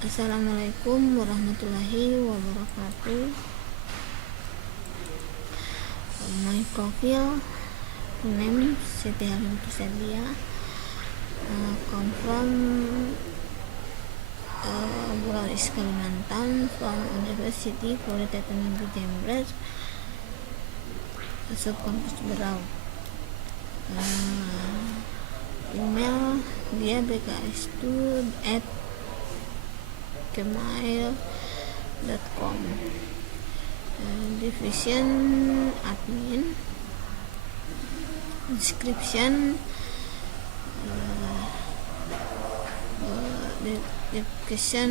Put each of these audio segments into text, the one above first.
Assalamualaikum warahmatullahi wabarakatuh. My profile name Siti Halimatu Sadia, come from Bularis, Kalimantan, from University Politeknik Jember, subkampus Berau. Email dia bkstud@gmail.com. Division admin. Description description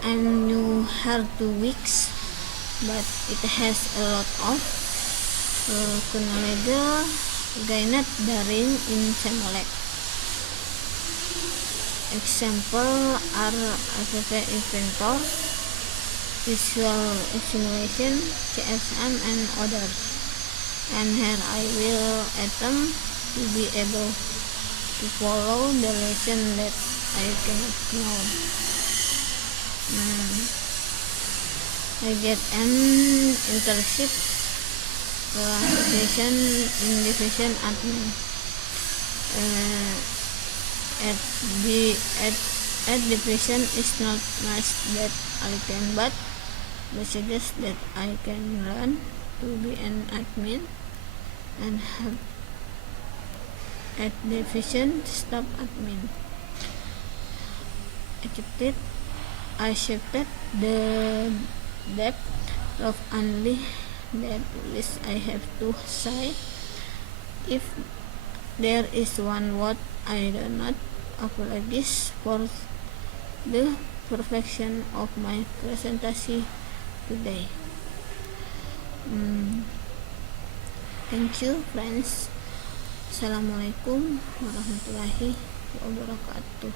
I'm new here 2 weeks, but it has a lot of knowledge gained daring in Semolek. Example are APP Inventor, Visual Simulation, CSM, and others. And here I will attempt to be able to follow the lesson that I cannot know. I get an internship position in division admin. At division is not much that I can, but I suggest that I can learn to be an admin and have at division staff admin. I shifted the depth of only that list I have to say. If there is one word I do not apologize for the perfection of my presentation today. Thank you, friends. Assalamualaikum warahmatullahi wabarakatuh.